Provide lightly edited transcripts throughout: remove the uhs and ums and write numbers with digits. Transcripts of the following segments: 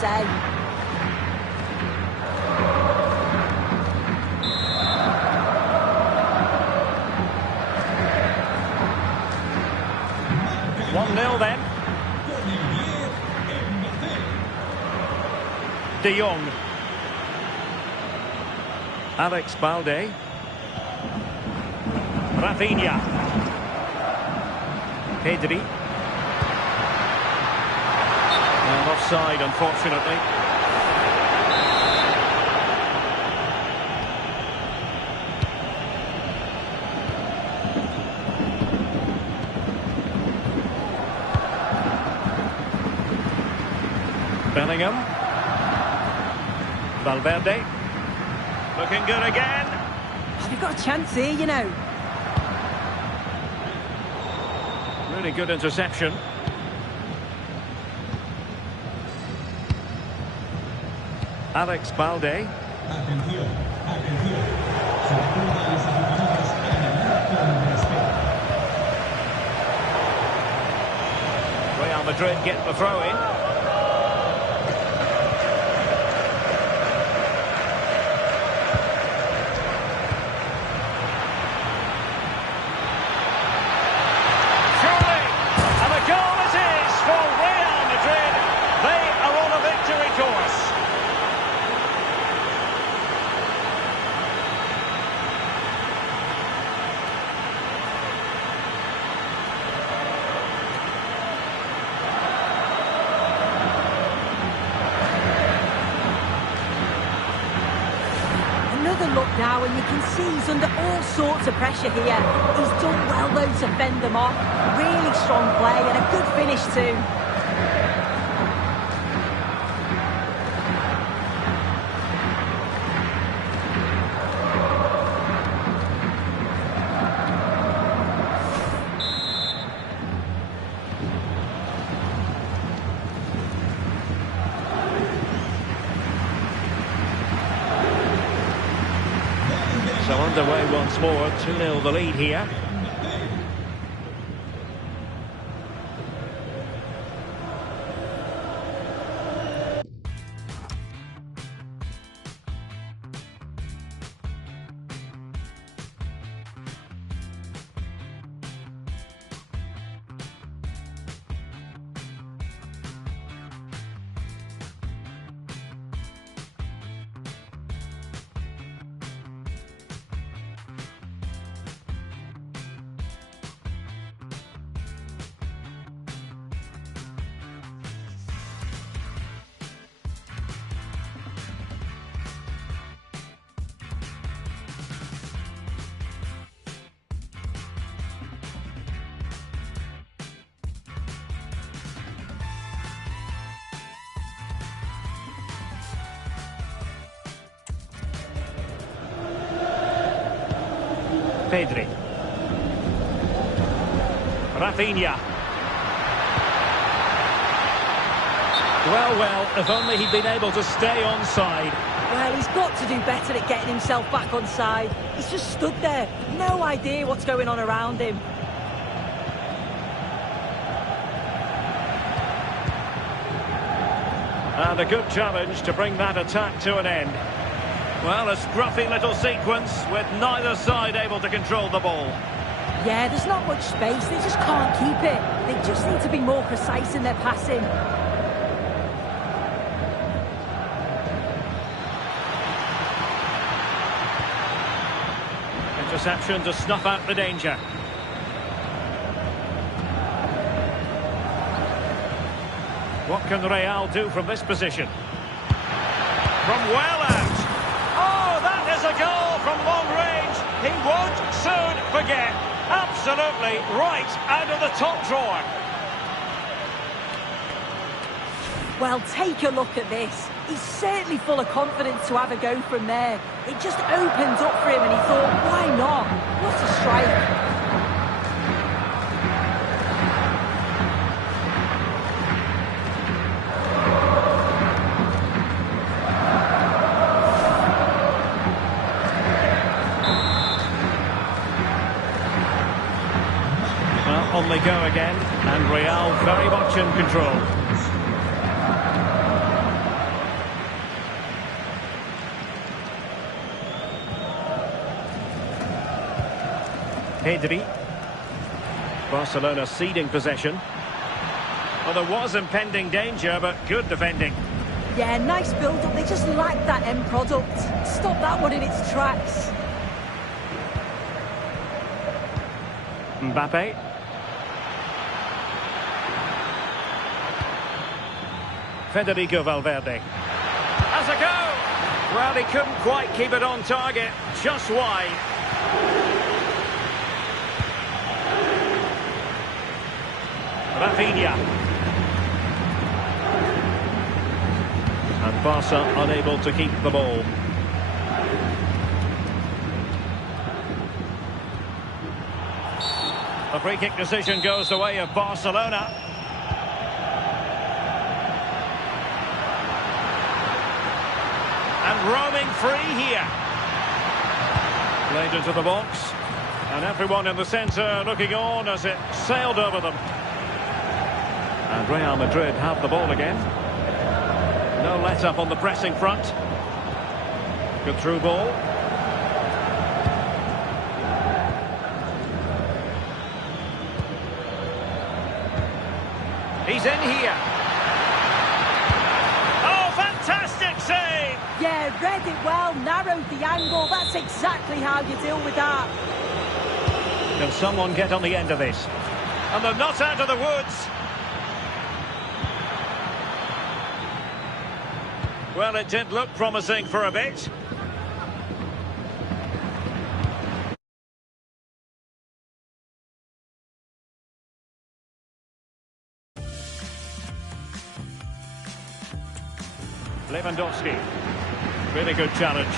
say. One 0 then. De Jong. Alex Balde. Rafinha. Pedri. And offside, unfortunately. Bellingham. Valverde. Looking good again. You've got a chance here, you know. Really good interception. Alex Balde. Real Madrid get the throw in. Look now, and you can see he's under all sorts of pressure here. He's done well though to fend them off. Really strong play and a good finish too. So underway once more, 2-0 the lead here. Pedri. Rafinha. Well, if only he'd been able to stay onside. Well, he's got to do better at getting himself back onside. He's just stood there, no idea what's going on around him. And a good challenge to bring that attack to an end. Well, a scruffy little sequence with neither side able to control the ball. Yeah, there's not much space. They just can't keep it. They just need to be more precise in their passing. Interception to snuff out the danger. What can Real do from this position? From well out. Oh, that is a goal from long range. He won't soon forget. Absolutely right out of the top drawer. Well, take a look at this. He's certainly full of confidence to have a go from there. It just opened up for him and he thought, why not? What a strike. On they go again, and Real very much in control. Pedri. Barcelona ceding possession. Well, there was impending danger, but good defending. Yeah, nice build-up. They just lacked that end product. Stop that one in its tracks. Mbappe. Federico Valverde. Has a go! Well, he couldn't quite keep it on target. Just wide. Rafinha. And Barca unable to keep the ball. The free kick decision goes the way of Barcelona. And roaming free here. Played into the box. And everyone in the centre looking on as it sailed over them. And Real Madrid have the ball again. No let-up on the pressing front. Good through ball. He's in here. Oh, fantastic save! Yeah, read it well, narrowed the angle. That's exactly how you deal with that. Can someone get on the end of this? And they're not out of the woods. Well, it did look promising for a bit. Lewandowski. Really good challenge.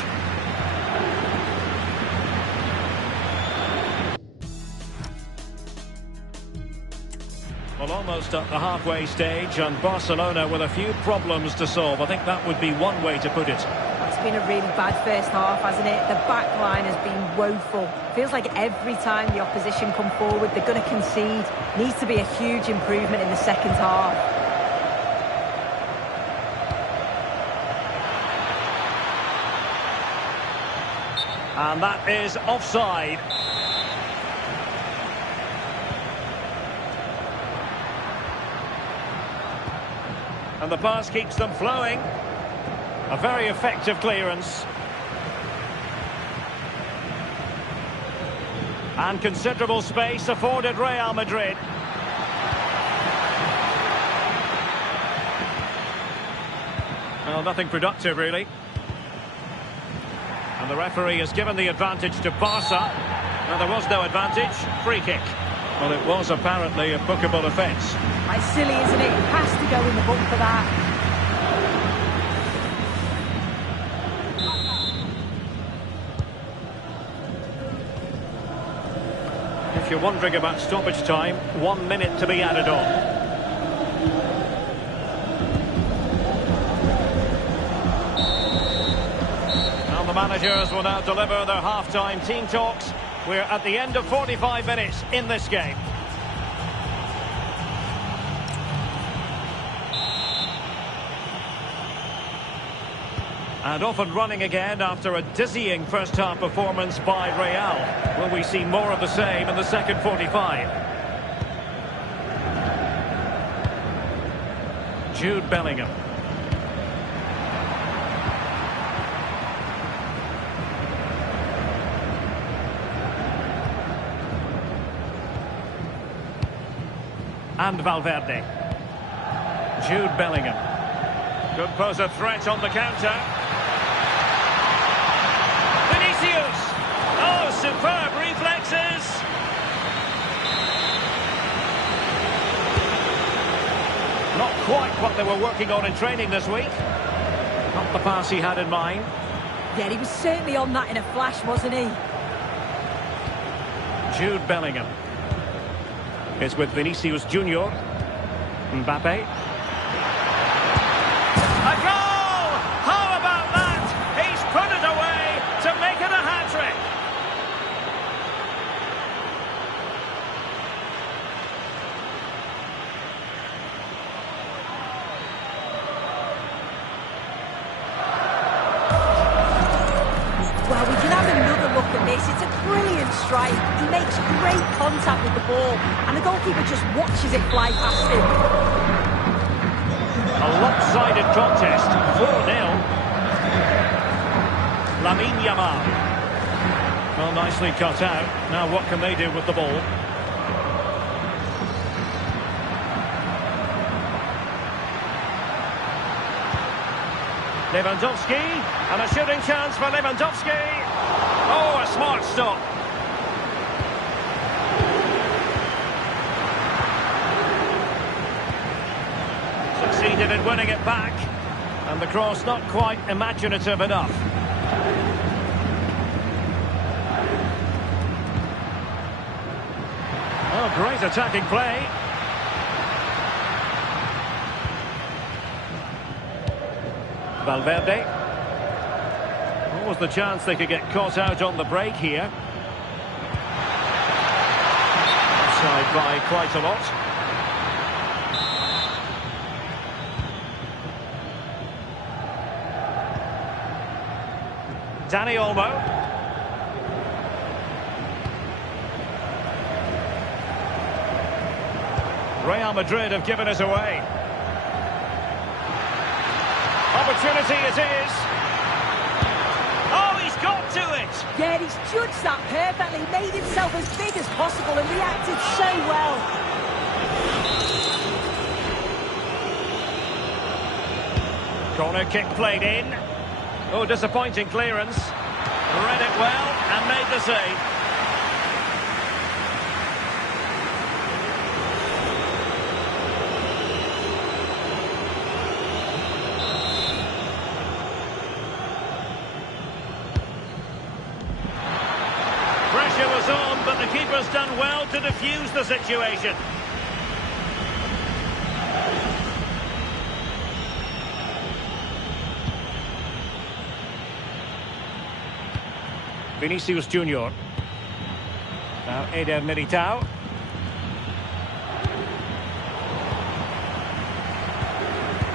Well, almost at the halfway stage, and Barcelona with a few problems to solve. I think that would be one way to put it. It's been a really bad first half, hasn't it? The back line has been woeful. Feels like every time the opposition come forward, they're going to concede. Needs to be a huge improvement in the second half. And that is offside. And the pass keeps them flowing. A very effective clearance. And considerable space afforded Real Madrid. Well, nothing productive, really. And the referee has given the advantage to Barca. Now, there was no advantage. Free kick. Well, it was apparently a bookable offence. It's silly, isn't it? It has to go in the book for that. If you're wondering about stoppage time, 1 minute to be added on. Now the managers will now deliver their half-time team talks. We're at the end of 45 minutes in this game. And off and running again after a dizzying first-half performance by Real. Will we see more of the same in the second 45? Jude Bellingham. And Valverde. Jude Bellingham. Could pose a threat on the counter. Oh, superb reflexes. Not quite what they were working on in training this week. Not the pass he had in mind. Yeah, he was certainly on that in a flash, wasn't he? Jude Bellingham. It's with Vinicius Junior. Mbappe. A goal! How about that? He's put it away to make it a hat-trick. Well, we can have another look at this. this. It's a brilliant strike. He makes great contact with the ball, and the goalkeeper just watches it fly past him. A lopsided contest, 4-0. Lamine Yamal. Well, nicely cut out. Now what can they do with the ball? Lewandowski, and a shooting chance for Lewandowski. Oh, a smart stop. Succeeded in winning it back, and the cross not quite imaginative enough. Oh, great attacking play. Valverde. What was the chance they could get caught out on the break here? Offside by quite a lot. Dani Olmo. Real Madrid have given us away. Opportunity it is. Oh, he's got to it. Yeah, he's judged that perfectly, made himself as big as possible and reacted so well. Corner kick played in. Oh, disappointing clearance. Read it well and made the save. Pressure was on, but the keeper's done well to defuse the situation. Vinicius Junior. Now Eder Militao.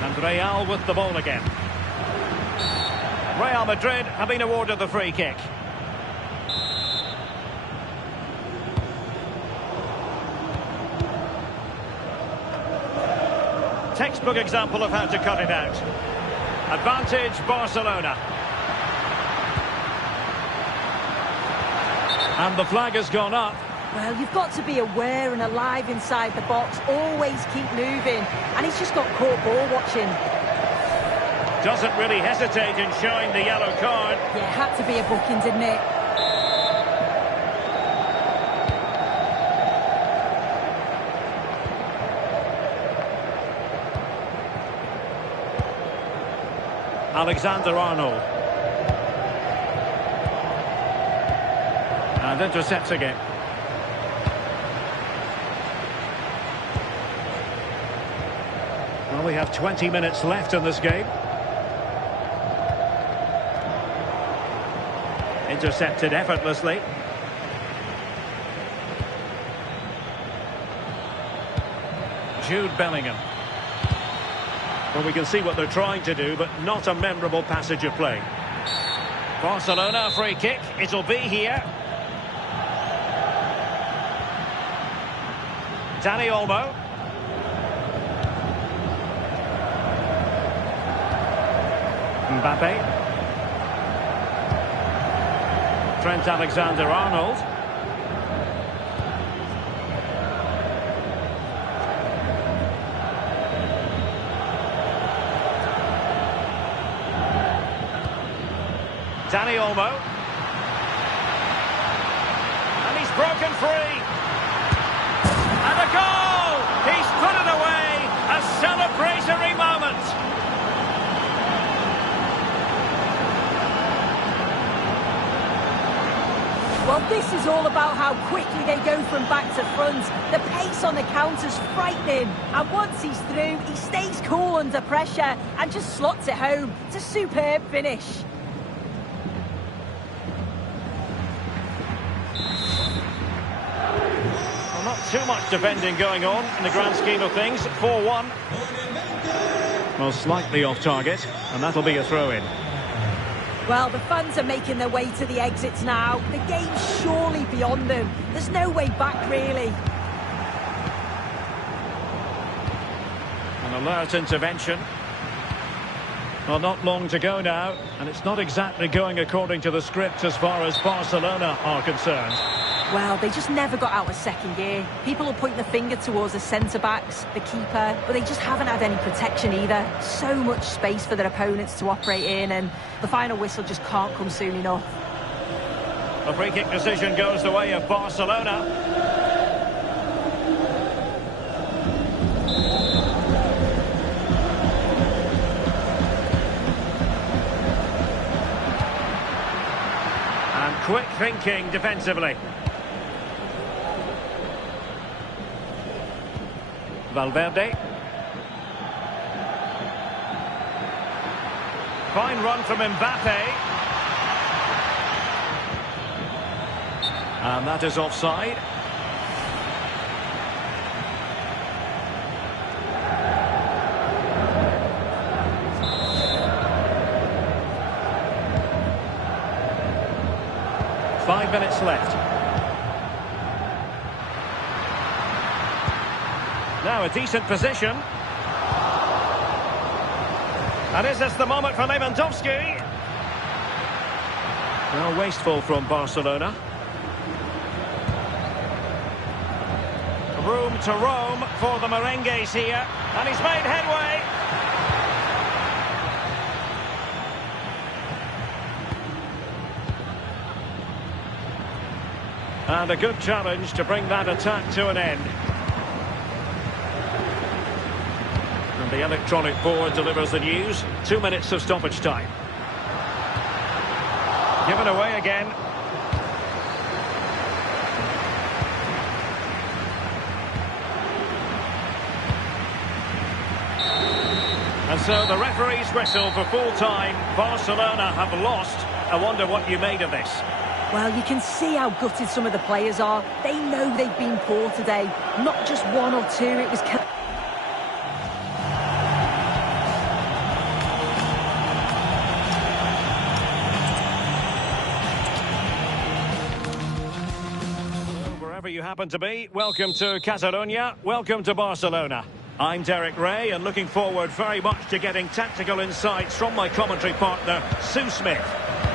And Real with the ball again. Real Madrid have been awarded the free kick. Textbook example of how to cut it out. Advantage Barcelona. And the flag has gone up. Well, you've got to be aware and alive inside the box. Always keep moving. And he's just got caught ball watching. Doesn't really hesitate in showing the yellow card. Yeah, had to be a booking, didn't it? Alexander-Arnold. And intercepts again. Well, we have 20 minutes left in this game. Intercepted effortlessly. Jude Bellingham. Well, we can see what they're trying to do, but not a memorable passage of play. Barcelona, free kick. It'll be here. Dani Olmo. Mbappe. Trent Alexander-Arnold. Dani Olmo. And he's broken free. And a goal! He's put it away! A celebratory moment! Well, this is all about how quickly they go from back to front. The pace on the counter's frightening. And once he's through, he stays cool under pressure and just slots it home. It's a superb finish. Well, not too much defending going on in the grand scheme of things. 4-1. Well, slightly off target, and that'll be a throw-in. Well, the fans are making their way to the exits now. The game's surely beyond them. There's no way back, really. An alert intervention. Well, not long to go now, and it's not exactly going according to the script as far as Barcelona are concerned. Well, they just never got out of second gear. People will point the finger towards the centre-backs, the keeper, but they just haven't had any protection either. So much space for their opponents to operate in, and the final whistle just can't come soon enough. A free-kick decision goes the way of Barcelona. Quick thinking defensively. Valverde. Fine run from Mbappe. And that is offside. Five minutes left. Now a decent position. And is this the moment for Lewandowski? Well, wasteful from Barcelona. Room to roam for the merengues here. And he's made headway. And a good challenge to bring that attack to an end. And the electronic board delivers the news. 2 minutes of stoppage time. Given away again. And so the referee's whistle for full time. Barcelona have lost. I wonder what you made of this. Well, you can see how gutted some of the players are. They know they've been poor today. Not just one or two, it was... Wherever you happen to be, welcome to Catalonia, welcome to Barcelona. I'm Derek Ray, and looking forward very much to getting tactical insights from my commentary partner, Sue Smith.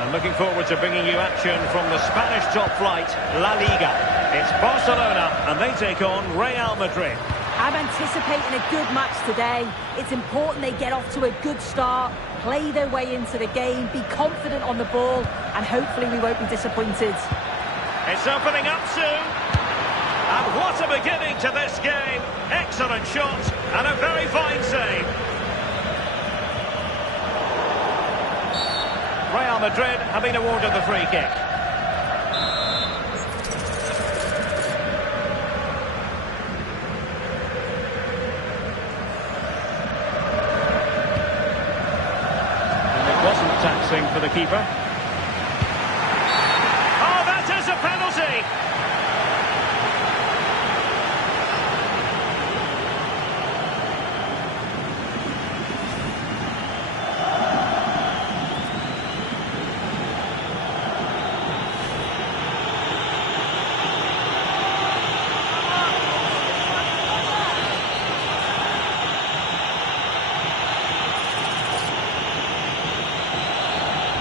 And looking forward to bringing you action from the Spanish top flight, La Liga. It's Barcelona, and they take on Real Madrid. I'm anticipating a good match today. It's important they get off to a good start, play their way into the game, be confident on the ball, and hopefully we won't be disappointed. It's opening up soon. And what a beginning to this game. Excellent shot and a very fine save. Real Madrid have been awarded the free kick. And it wasn't taxing for the keeper. Oh, that is a penalty!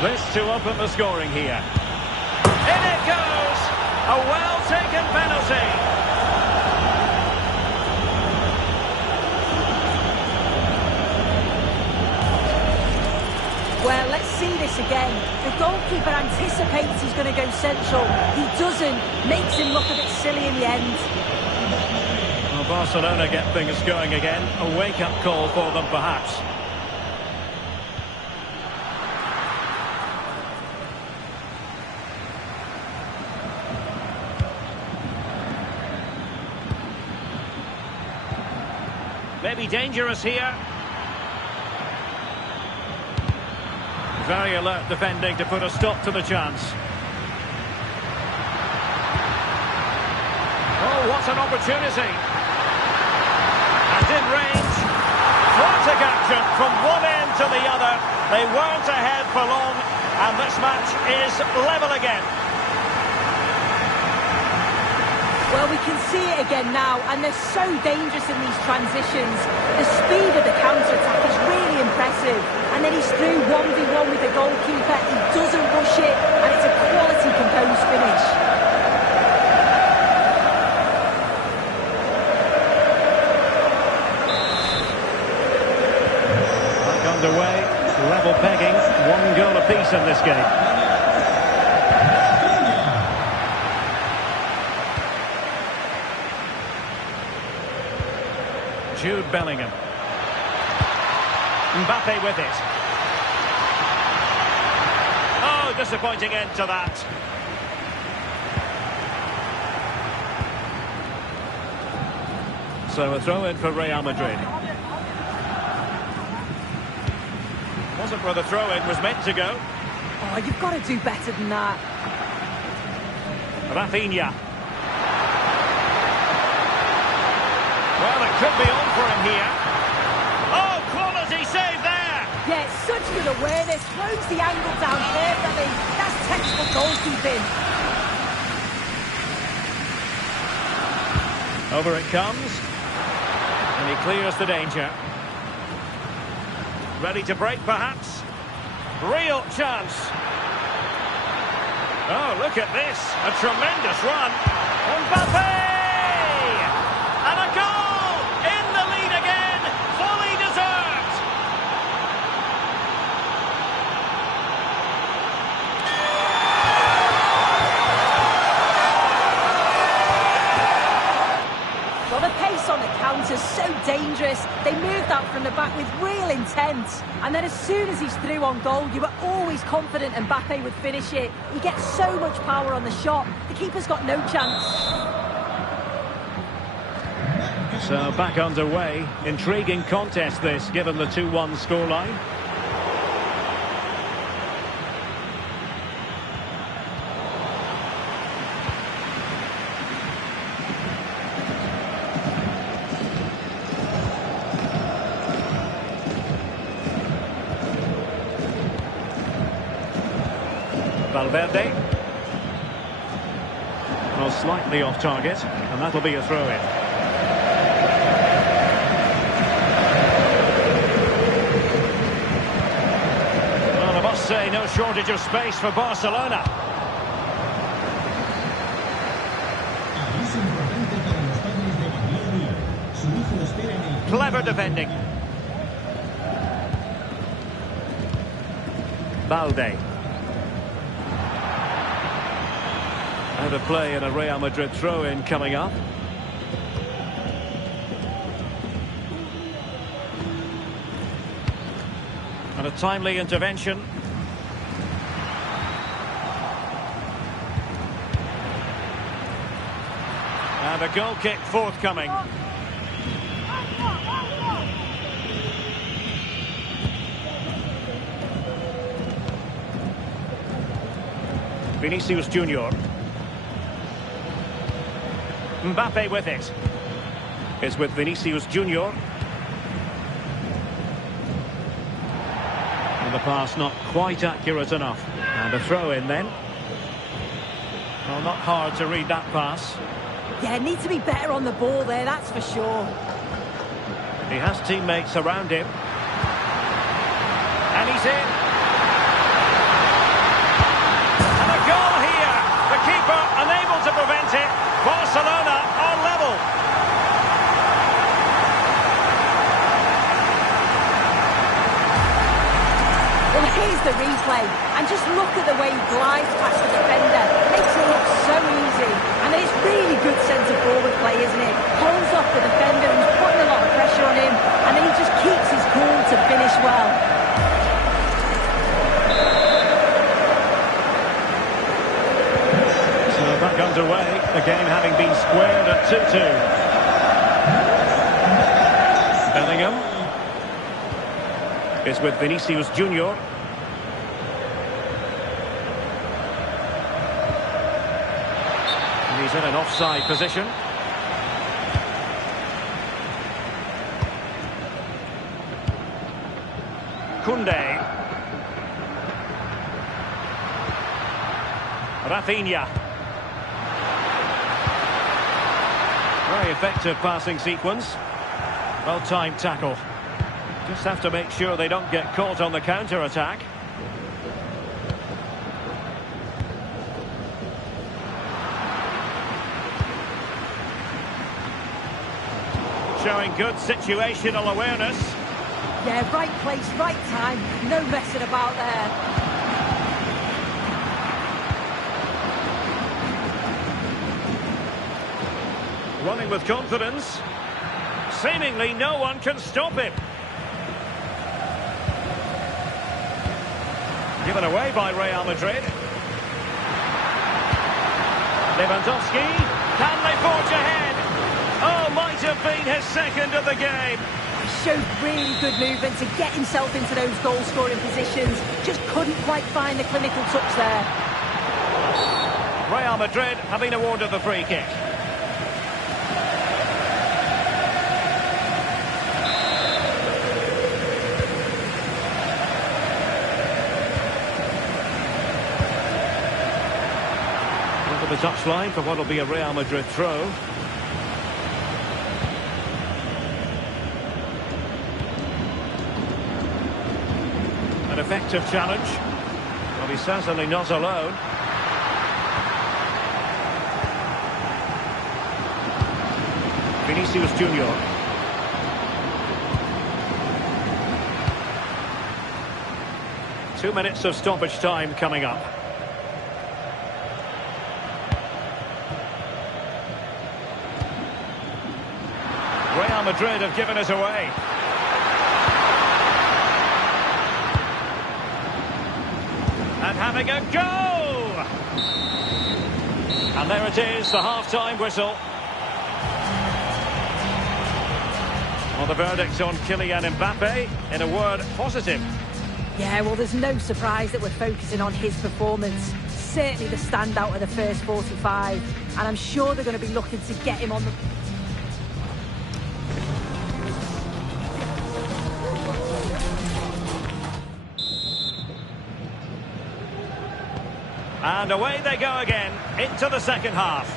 This to open the scoring here. In it goes! A well-taken penalty. Well, let's see this again. The goalkeeper anticipates he's going to go central. He doesn't. Makes him look a bit silly in the end. Well, Barcelona get things going again. A wake-up call for them, perhaps. Maybe dangerous here. Very alert defending to put a stop to the chance. Oh, what an opportunity. And in range. Frantic action from one end to the other. They weren't ahead for long, And this match is level again. Well, we can see it again now, and they're so dangerous in these transitions. The speed of the counter-attack is really impressive. And then he's through 1v1 with the goalkeeper. He doesn't rush it, and it's a quality composed finish. Back underway, level pegging, 1 goal apiece in this game. Jude Bellingham. Mbappe with it. Oh, disappointing end to that. So a throw in for Real Madrid. Wasn't where the throw in was meant to go. Oh, you've got to do better than that. Rafinha. Well, it could be on for him here. Oh, quality save there! Yeah, such good awareness. Throws the angle down perfectly. That's textbook goalkeeping. Over it comes. And he clears the danger. Ready to break, perhaps? Real chance. Oh, look at this. A tremendous run. Mbappe! And a goal! In the lead again! Fully deserved! Well, the pace on the counter's so dangerous. They moved out from the back with real intent. And then as soon as he's through on goal, you were always confident Mbappe would finish it. He gets so much power on the shot. The keeper's got no chance. So back underway. Intriguing contest this, given the 2-1 scoreline. Valverde. Well, slightly off target, and that'll be a throw-in. Well, I must say, no shortage of space for Barcelona. Clever defending. Balde. Out of play and a Real Madrid throw-in coming up. And a timely intervention. And a goal kick forthcoming. Vinicius Junior. Mbappe with it. It's with Vinicius Junior. And the pass not quite accurate enough. And a throw in then. Well, not hard to read that pass. Yeah, needs to be better on the ball there, that's for sure. He has teammates around him. And he's in. And a goal here. The keeper unable to prevent it. Barcelona are level. Well, here's the replay. And just look at the way he glides past the defender. Makes it look so easy. And it's really good centre-forward play, isn't it? Holds off the defender who's putting a lot of pressure on him. And then he just keeps his cool to finish well. Back underway, the game having been squared at 2-2. Bellingham is with Vinicius Junior. And he's in an offside position. Koundé. Rafinha. Very effective passing sequence. Well-timed tackle. Just have to make sure they don't get caught on the counter-attack. Showing good situational awareness. Yeah, right place, right time. No messing about there. Running with confidence. Seemingly no one can stop him. Given away by Real Madrid. Lewandowski. Can they forge ahead? Oh, might have been his second of the game. He showed really good movement to get himself into those goal-scoring positions. Just couldn't quite find the clinical touch there. Real Madrid have been awarded the free kick. Look at the touchline for what will be a Real Madrid throw. An effective challenge. Well, he's certainly not alone. Vinicius Junior. Two minutes of stoppage time coming up. Real Madrid have given it away. And having a go! And there it is, the half-time whistle. Well, the verdict on Kylian Mbappe, in a word, positive. Yeah, well, there's no surprise that we're focusing on his performance. Certainly the standout of the first 45. And I'm sure they're going to be looking to get him on the... And away they go again, into the second half.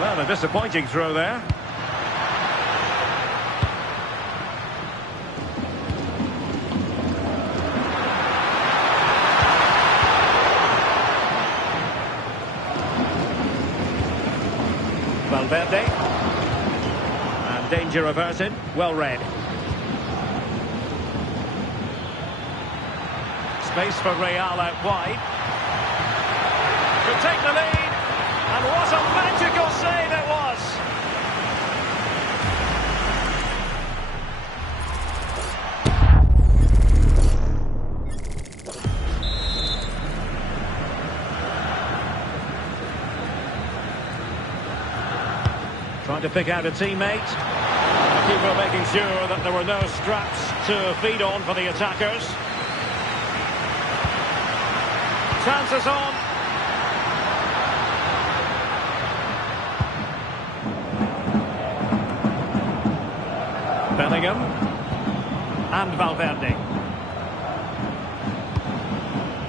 Well, a disappointing throw there. Valverde. And danger averted. Well read. Space for Real out wide. Could take the lead. And what a magical save it was. Trying to pick out a teammate. The keeper making sure that there were no straps to feed on for the attackers. Chances on. Bellingham. And Valverde.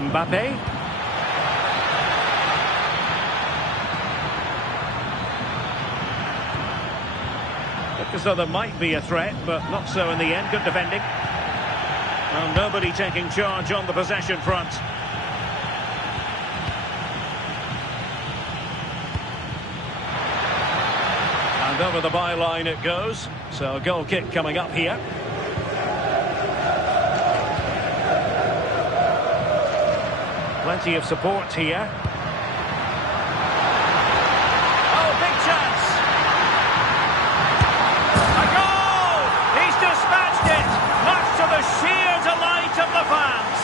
Mbappe. As though there might be a threat, but not so in the end. Good defending. Well, nobody taking charge on the possession front. And over the byline it goes. So a goal kick coming up here. Plenty of support here. Oh, big chance. To the sheer delight of the fans.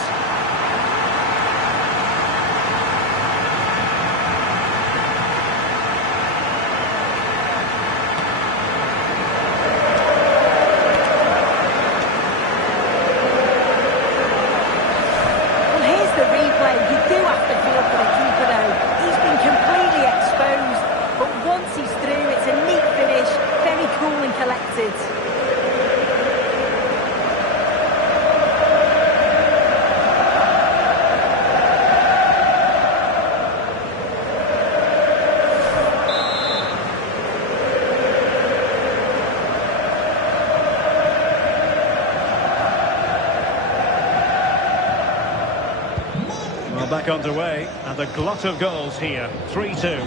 Well, here's the replay. back underway, and a glut of goals here. 3-2.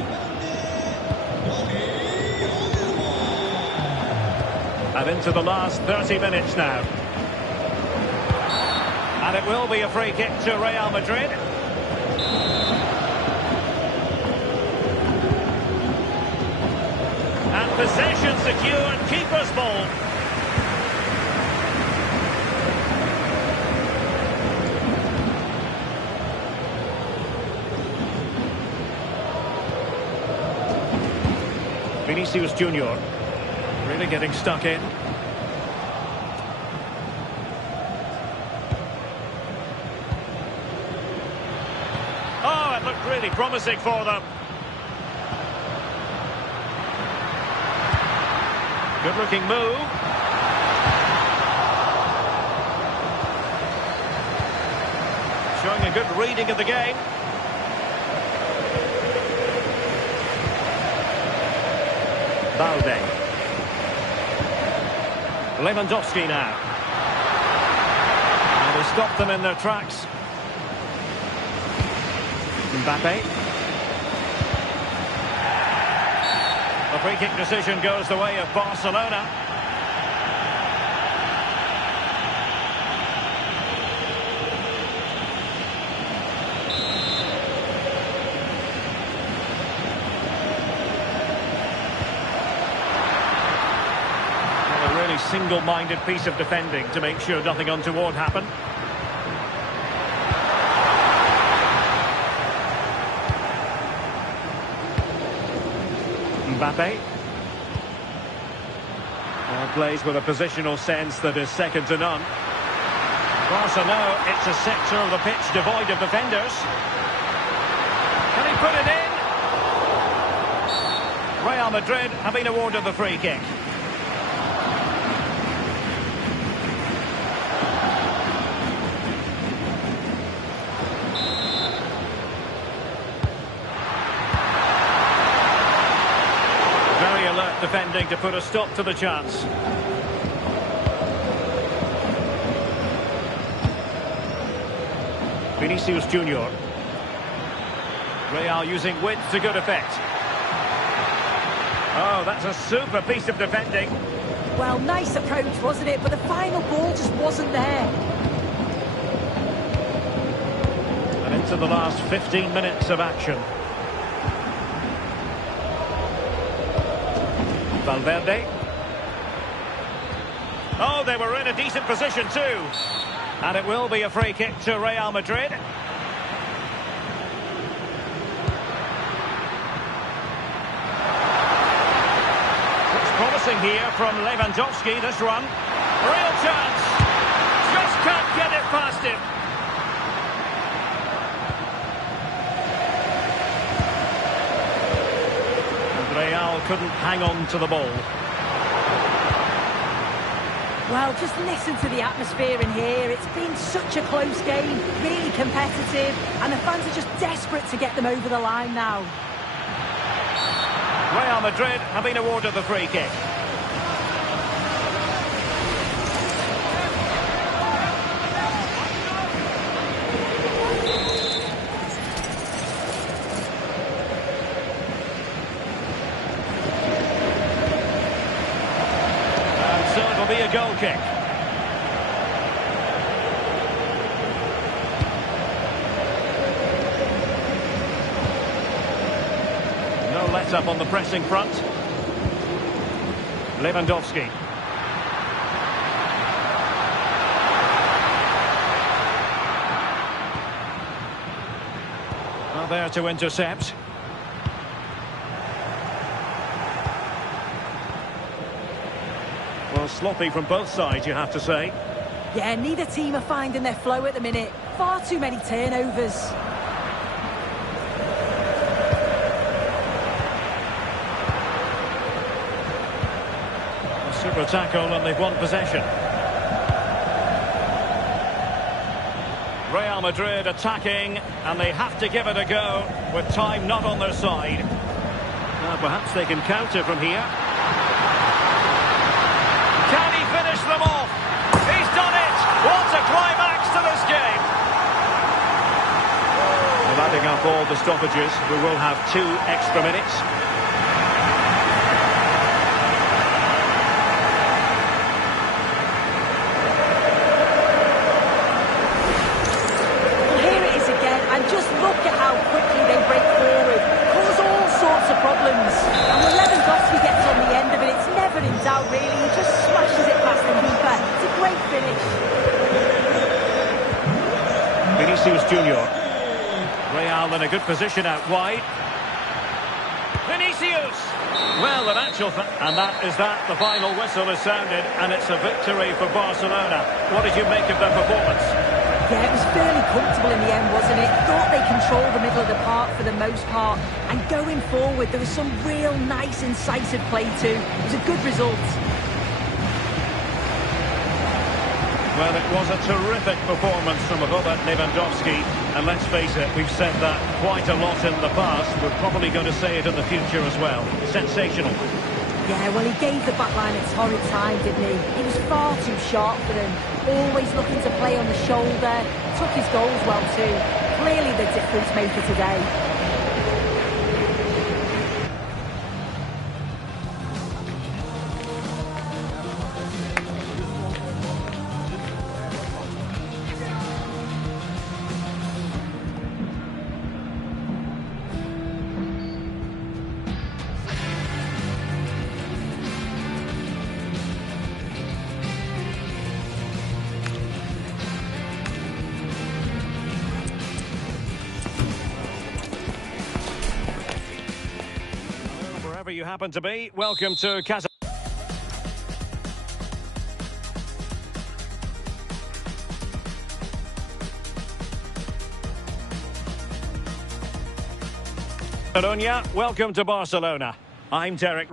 And into the last 30 minutes now. And it will be a free kick to Real Madrid. And possession secured, keeper's ball. Vinicius Junior really getting stuck in. Oh, it looked really promising for them. Good looking move. Showing a good reading of the game. Balde. Lewandowski now. And they stopped them in their tracks. Mbappe. The free kick decision goes the way of Barcelona. Single-minded piece of defending to make sure nothing untoward happened. Mbappe. Plays with a positional sense that is second to none. Barcelona, it's a sector of the pitch devoid of defenders. Can he put it in? Real Madrid have been awarded the free kick. Defending to put a stop to the chance. Vinicius Junior. Real using width to good effect. Oh, that's a super piece of defending. Well, nice approach, wasn't it? But the final ball just wasn't there. And into the last 15 minutes of action. Valverde. Oh, they were in a decent position too. And it will be a free kick to Real Madrid. Looks promising here from Lewandowski, this run. Real chance. Just can't get it past him. Real couldn't hang on to the ball. Well, just listen to the atmosphere in here. It's been such a close game, really competitive, and the fans are just desperate to get them over the line now. Real Madrid have been awarded the free kick. Be a goal kick. No let up on the pressing front. Lewandowski. Well, there to intercept. Well, sloppy from both sides, you have to say. Yeah, neither team are finding their flow at the minute. Far too many turnovers. A super tackle and they've won possession. Real Madrid attacking and they have to give it a go with time not on their side. Now perhaps they can counter from here. Can he finish them off? He's done it! What a climax to this game! all the stoppages. We will have 2 extra minutes. Well, here it is again, and just look at how quickly they break forward. Cause all sorts of problems. And when Lewandowski gets on the end of it, it's never in doubt, really. He just smashes it past the keeper. It's a great finish. Vinicius Junior. Real in a good position out wide. Vinicius! Well, in actual fact, and that is that. The final whistle is sounded, and it's a victory for Barcelona. What did you make of their performance? Yeah, it was fairly comfortable in the end, wasn't it? Thought they controlled the middle of the park for the most part. And going forward, there was some real nice, incisive play too. It was a good result. Well, it was a terrific performance from Robert Lewandowski. And let's face it, we've said that quite a lot in the past. We're probably going to say it in the future as well. Sensational. Yeah, well, he gave the back line its horrid time, didn't he? He was far too sharp for them. Always looking to play on the shoulder. Took his goals well too. Clearly the difference maker today. Wherever you happen to be, welcome to Catalonia. Welcome to Barcelona. I'm Derek.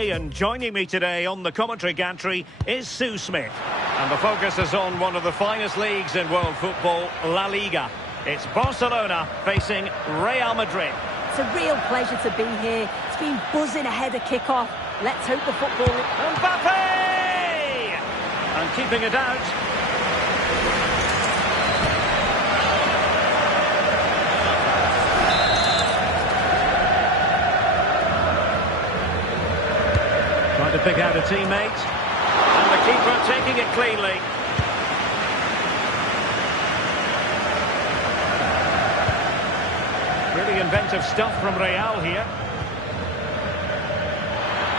And joining me today on the commentary gantry is Sue Smith. And the focus is on one of the finest leagues in world football, La Liga. It's Barcelona facing Real Madrid. It's a real pleasure to be here. It's been buzzing ahead of kick-off. Let's hope the football... Mbappe! And keeping it out. To pick out a teammate, and the keeper taking it cleanly. Really inventive stuff from Real here.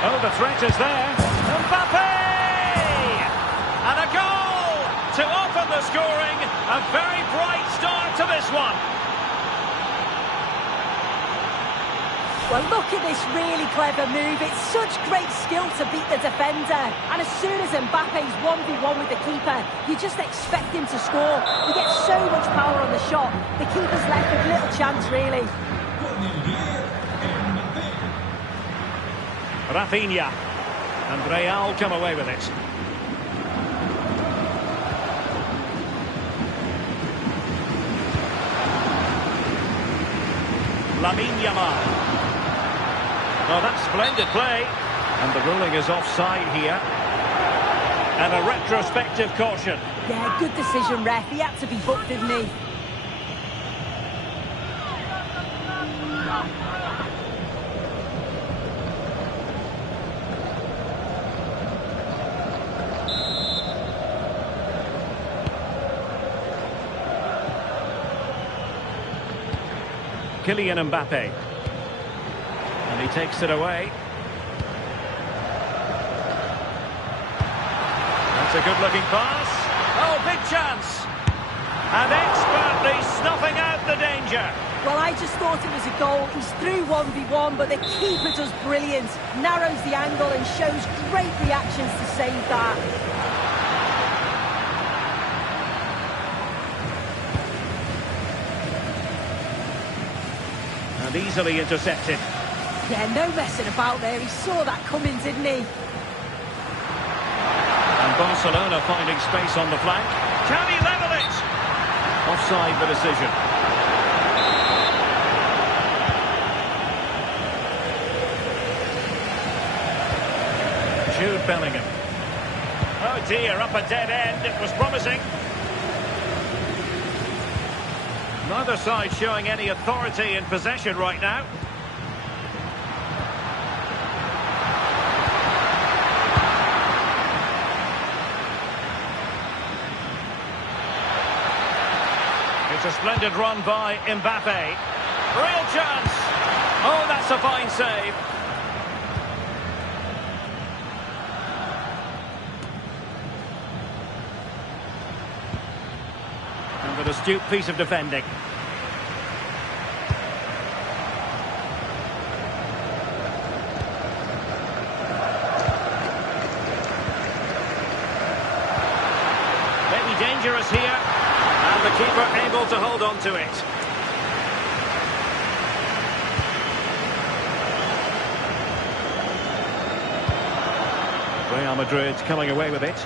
Oh, the threat is there. Mbappe! And a goal to open the scoring. A very bright start to this one. Well, look at this really clever move. It's such great skill to beat the defender. And as soon as Mbappe's 1v1 with the keeper, you just expect him to score. He gets so much power on the shot. The keeper's left with little chance, really. Rafinha. And Real come away with it. Lamine Yamal. Oh, that's splendid play. And the ruling is offside here. And a retrospective caution. Yeah, good decision, ref. He had to be booked, didn't he? Kylian Mbappe. And he takes it away. That's a good-looking pass. Oh, big chance. And expertly snuffing out the danger. Well, I just thought it was a goal. He's through 1v1, but the keeper does brilliant. Narrows the angle and shows great reactions to save that. And easily intercepted. Yeah, no messing about there. He saw that coming, didn't he? And Barcelona finding space on the flank. Can he level it? Offside the decision. Jude Bellingham. Oh dear, up a dead end. It was promising. Neither side showing any authority in possession right now. It's a splendid run by Mbappe. Real chance. Oh, that's a fine save. And an astute piece of defending. Maybe dangerous here. And the keeper able to hold on to it. Real Madrid coming away with it.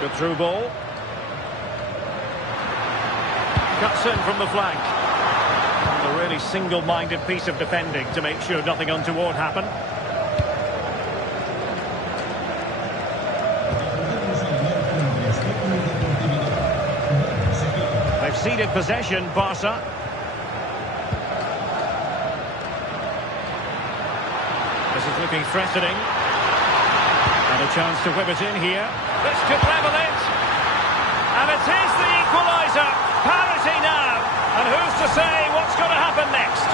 Good through ball. Cuts in from the flank. And a really single-minded piece of defending to make sure nothing untoward happened. They've ceded possession, Barca. This is looking threatening. And a chance to whip it in here. This could level it. And it is the equaliser. Parity now. And who's to say what's going to happen next?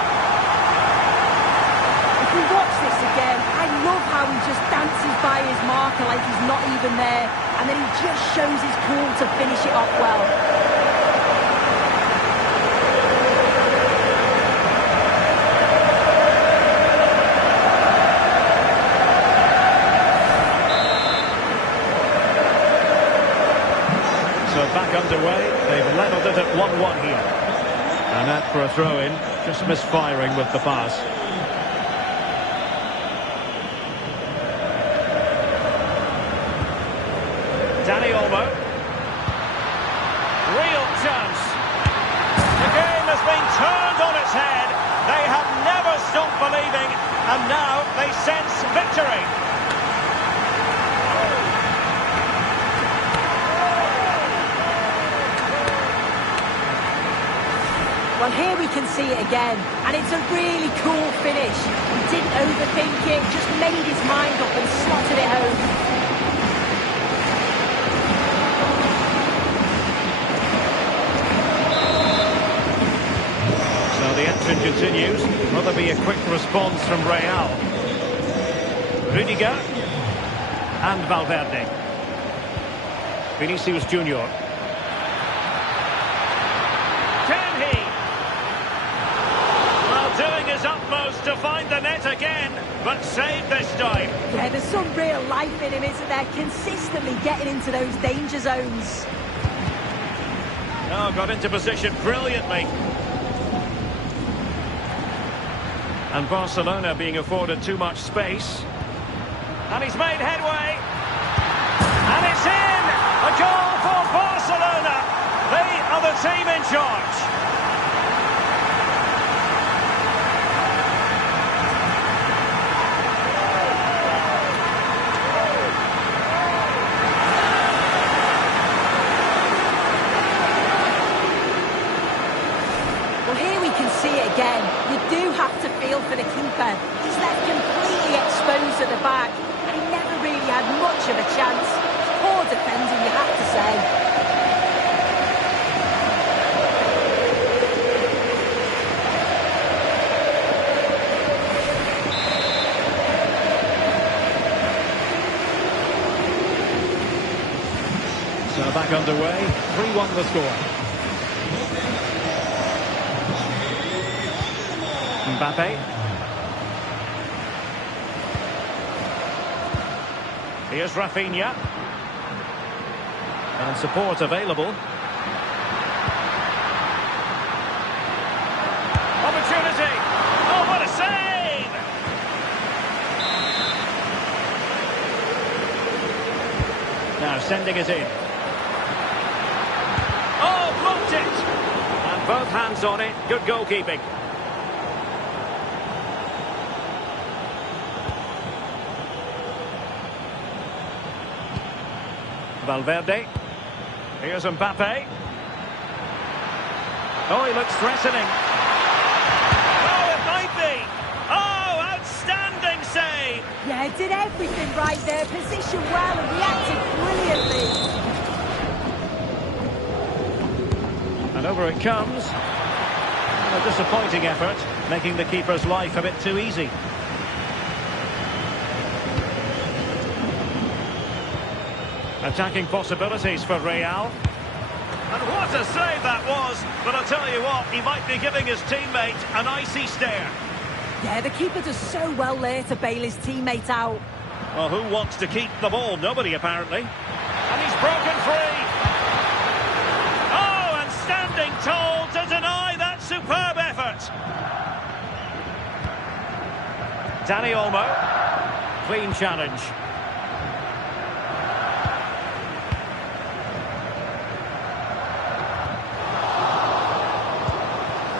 If we watch this again, I love how he just dances by his marker like he's not even there. And then he just shows his cool to finish it off well. Back underway, they've levelled it at 1-1 here. And that for a throw-in, just misfiring with the pass. Dani Olmo. Real chance. The game has been turned on its head. They have never stopped believing, and now they sense victory. Well, here we can see it again, and it's a really cool finish. He didn't overthink it, just made his mind up and slotted it home. So the action continues. Will there be a quick response from Real? Rudiger and Valverde. Vinicius Junior. Doing his utmost to find the net again, but saved this time. Yeah, there's some real life in him, isn't there? Consistently getting into those danger zones. Oh, got into position brilliantly. And Barcelona being afforded too much space. And he's made headway. And it's in! A goal for Barcelona. They are the team in charge. Again, you do have to feel for the keeper. He's left completely exposed at the back, and he never really had much of a chance. Poor defending, you have to say. So back underway, 3-1 the score. Mbappe. Here's Rafinha. And support available. Opportunity! Oh, what a save! Now sending it in. Oh, blocked it! And both hands on it. Good goalkeeping. Valverde. Here's Mbappe. Oh, he looks threatening. Oh, it might be. Oh, outstanding save. Yeah, did everything right there. Positioned well and reacted brilliantly. And over it comes. A disappointing effort, making the keeper's life a bit too easy. Attacking possibilities for Real. And what a save that was! But I'll tell you what, he might be giving his teammate an icy stare. Yeah, the keeper does so well there to bail his teammate out. Well, who wants to keep the ball? Nobody, apparently. And he's broken free. Oh, and standing tall to deny that superb effort. Dani Olmo. Clean challenge.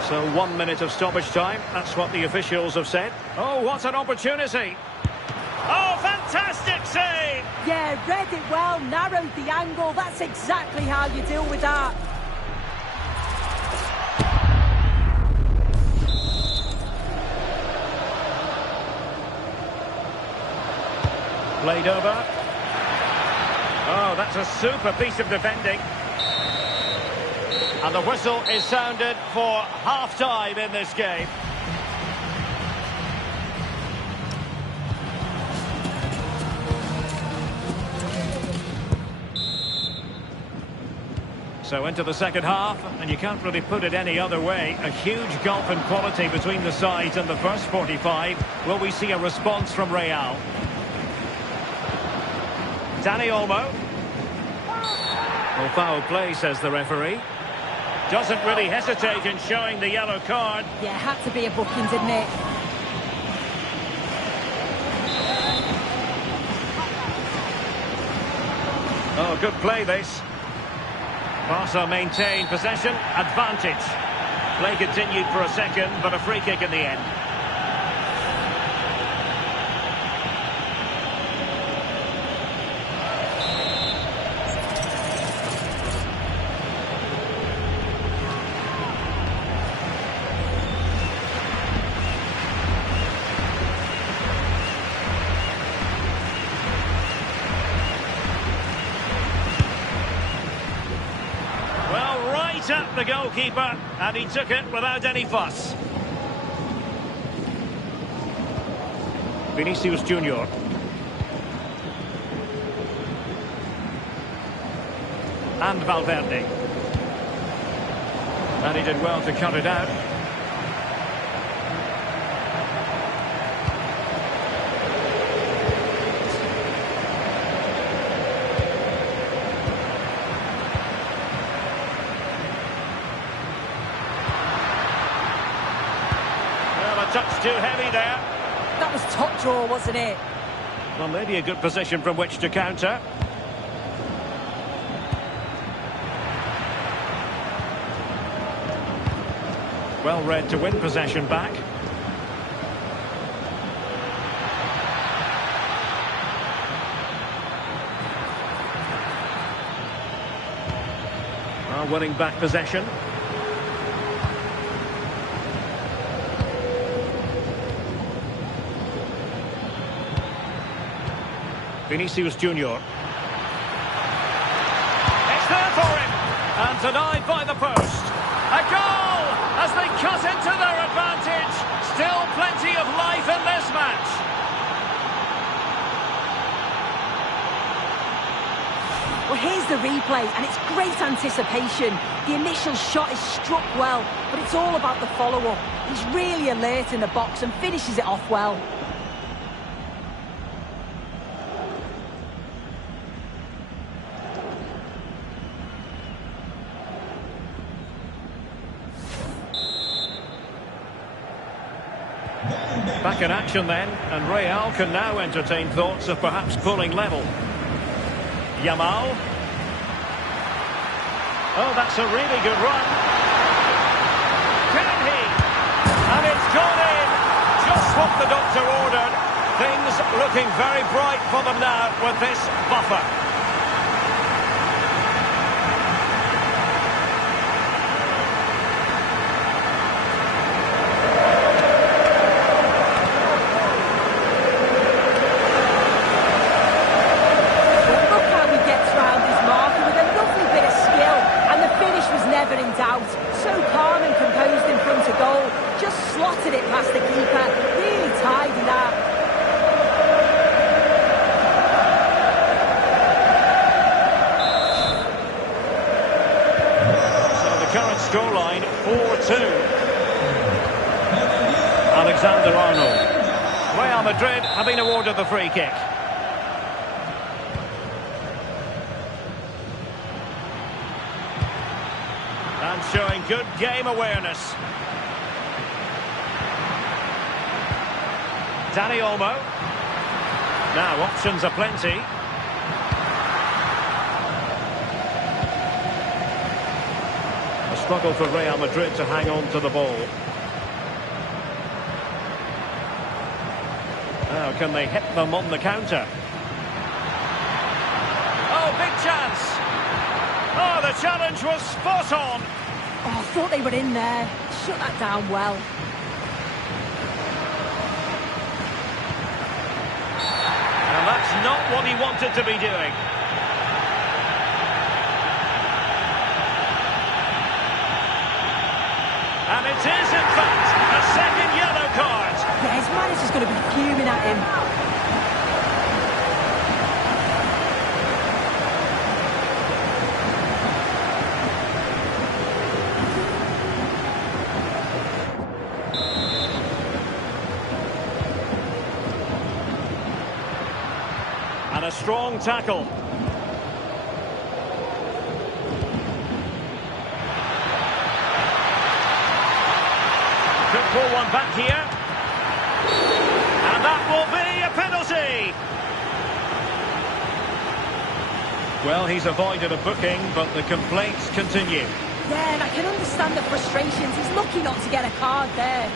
So 1 minute of stoppage time. That's what the officials have said. Oh, what an opportunity. Oh, fantastic save. Yeah, read it well, narrowed the angle. That's exactly how you deal with that. Played over. Oh, that's a super piece of defending. And the whistle is sounded for half-time in this game. So into the second half, and you can't really put it any other way. A huge gulf in quality between the sides in the first 45. Will we see a response from Real? Dani Olmo. Well, foul play, says the referee. Doesn't really hesitate in showing the yellow card. Yeah, had to be a booking, didn't it? Oh, good play this. Barca maintain possession, advantage. Play continued for a second, but a free kick in the end. At the goalkeeper, and he took it without any fuss. Vinicius Junior. And Valverde. And he did well to cut it out. Touch too heavy there. That was top draw, wasn't it? Well, maybe a good position from which to counter. Well read to win possession back. Well, winning back possession. Vinicius Junior. It's there for him. And denied by the post. A goal as they cut into their advantage. Still plenty of life in this match. Well, here's the replay, and it's great anticipation. The initial shot is struck well, but it's all about the follow-up. He's really alert in the box and finishes it off well. Back in action then, and Real can now entertain thoughts of perhaps pulling level. Yamal. Oh, that's a really good run. Can he? And it's gone in. Just what the doctor ordered. Things looking very bright for them now with this buffer. So calm and composed in front of goal. Just slotted it past the keeper. Really tidy that. So the current scoreline, 4-2. Alexander-Arnold. Real Madrid have been awarded the free kick. And showing good game awareness. Dani Olmo. Now options are plenty. A struggle for Real Madrid to hang on to the ball. Now can they hit them on the counter? Oh, big chance. Oh, the challenge was spot on. Oh, I thought they were in there. Shut that down well. And that's not what he wanted to be doing. And it is, in fact, a second yellow card. Yeah, his manager's going to be fuming at him. And a strong tackle. Could pull one back here. And that will be a penalty. Well, he's avoided a booking, but the complaints continue. Yeah, and I can understand the frustrations. He's lucky not to get a card there.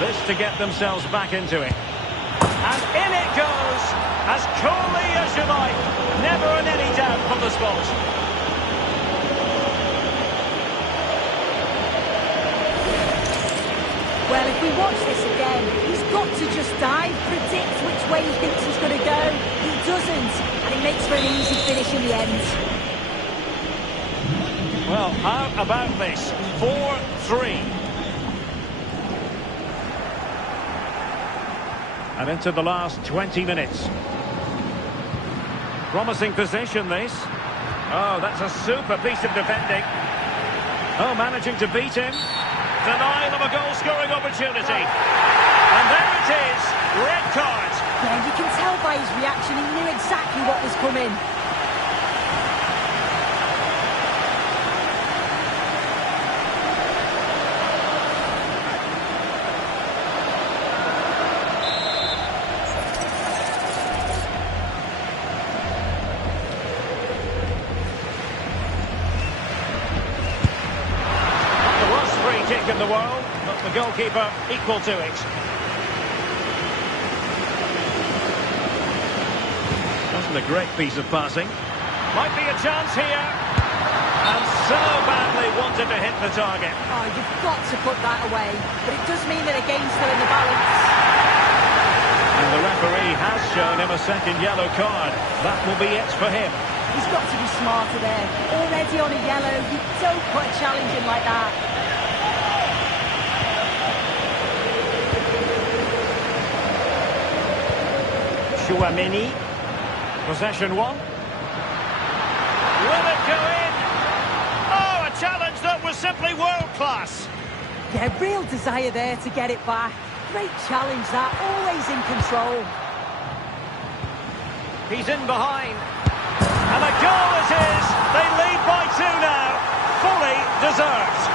This to get themselves back into it. And in it goes, as coolly as you like. Never in any doubt from the spot. Well, if we watch this again, he's got to just dive, predict which way he thinks he's going to go. He doesn't, and it makes for an easy finish in the end. Well, how about this? 4-3. And into the last 20 minutes. Promising possession, this. Oh, that's a super piece of defending. Oh, managing to beat him. Denial of a goal-scoring opportunity. And there it is. Red card. Yeah, you can tell by his reaction he knew exactly what was coming. In the world, but the goalkeeper equal to it. Wasn't a great piece of passing. Might be a chance here. And so badly wanted to hit the target. Oh, you've got to put that away. But it does mean that the game's still in the balance. And the referee has shown him a second yellow card. That will be it for him. He's got to be smarter there. Already on a yellow, you don't put a challenge in like that. Chouameni. Possession one. Will it go in? Oh, a challenge that was simply world-class. Yeah, real desire there to get it back. Great challenge that, always in control. He's in behind. And a goal it is. They lead by 2 now. Fully deserved.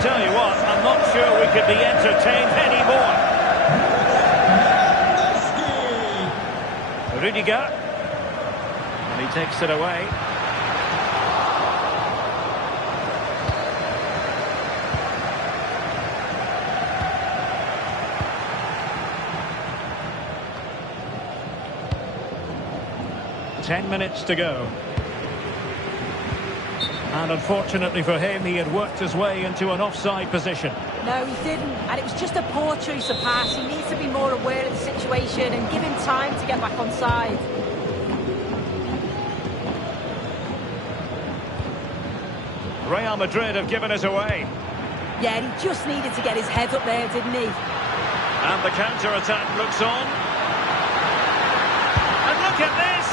Tell you what, I'm not sure we could be entertained anymore. Rudiger. And he takes it away. Ten minutes to go. And unfortunately for him, he had worked his way into an offside position. No, he didn't. And it was just a poor choice of pass. He needs to be more aware of the situation and give him time to get back on side. Real Madrid have given it away. Yeah, he just needed to get his head up there, didn't he? And the counter-attack looks on. And look at this!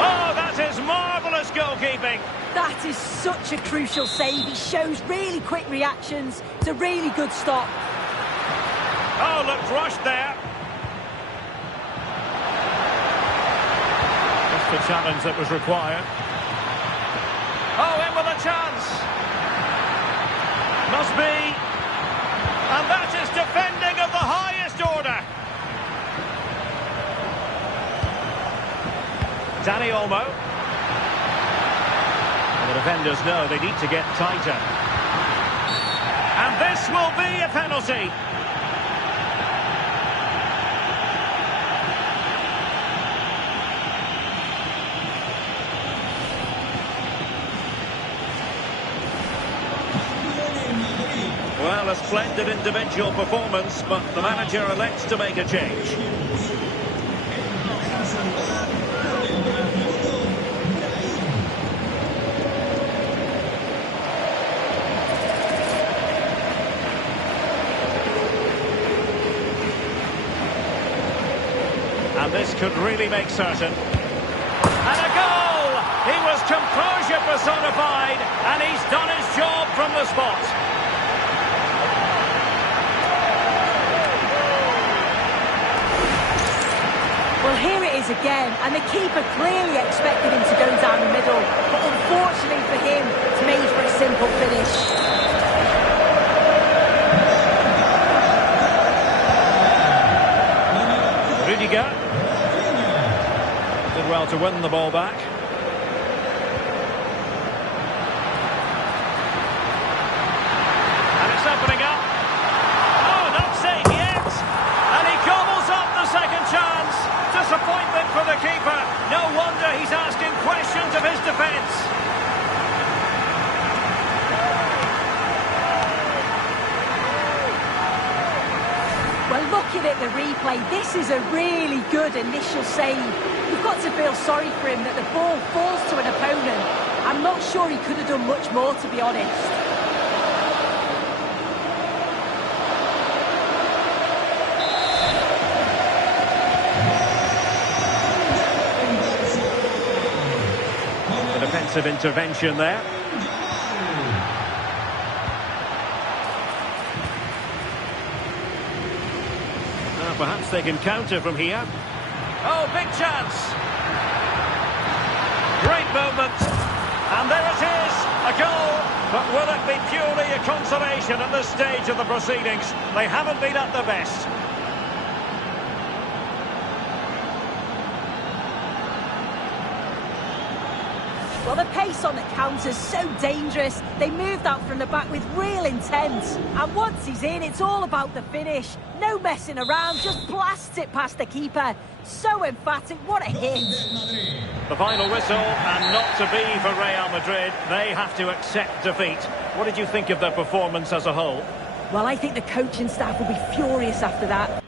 Oh, that is marvellous goalkeeping. That is such a crucial save. He shows really quick reactions. It's a really good stop. Oh, looked rushed there. Just the challenge that was required. Oh, in with a chance. Must be. And that is defending of the highest order. Dani Olmo. The defenders know they need to get tighter. And this will be a penalty. Well, a splendid individual performance, but the manager elects to make a change. And this could really make certain. And a goal! He was composure personified, and he's done his job from the spot. Well, here it is again, and the keeper clearly expected him to go down the middle, but unfortunately for him, it's made for a simple finish. Rudiger. Did well to win the ball back. And it's opening up. Oh, not safe yet. And he gobbles up the second chance. Disappointment for the keeper. No wonder he's asking questions of his defence. Well, looking at the replay, this is a really good initial save. You've got to feel sorry for him that the ball falls to an opponent. I'm not sure he could have done much more, to be honest. A defensive intervention there. Perhaps they can counter from here. Oh, big chance. Great moment. And there it is, a goal. But will it be purely a consolation at this stage of the proceedings? They haven't been at their best. Well, the pace on the counter's so dangerous. They moved out from the back with real intent. And once he's in, it's all about the finish. No messing around, just blasts it past the keeper. So emphatic, what a hit. The final whistle, and not to be for Real Madrid. They have to accept defeat. What did you think of their performance as a whole? Well, I think the coaching staff will be furious after that.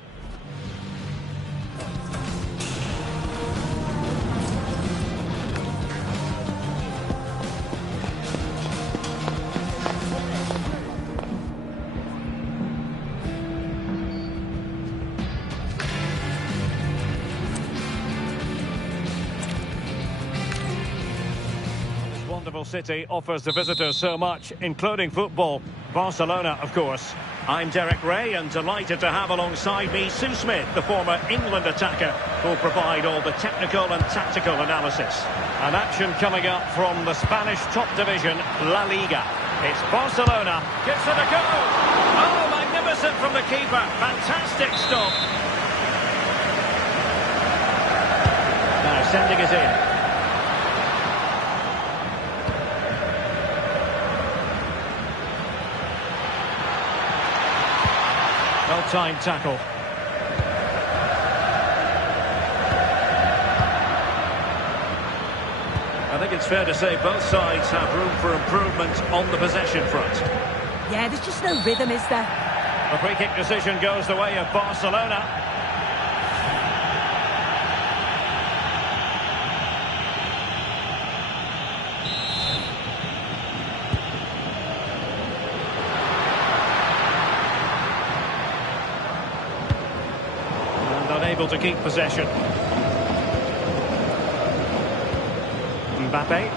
Wonderful city offers the visitors so much, including football. Barcelona, of course. I'm Derek Ray, and delighted to have alongside me Sue Smith, the former England attacker, who'll provide all the technical and tactical analysis. An action coming up from the Spanish top division, La Liga. It's Barcelona, gives it a go. Oh, magnificent from the keeper. Fantastic stop. Now sending it in. Well-timed tackle. I think it's fair to say both sides have room for improvement on the possession front. Yeah, there's just no rhythm, is there? The free-kick decision goes the way of Barcelona. Unable to keep possession. Mbappe.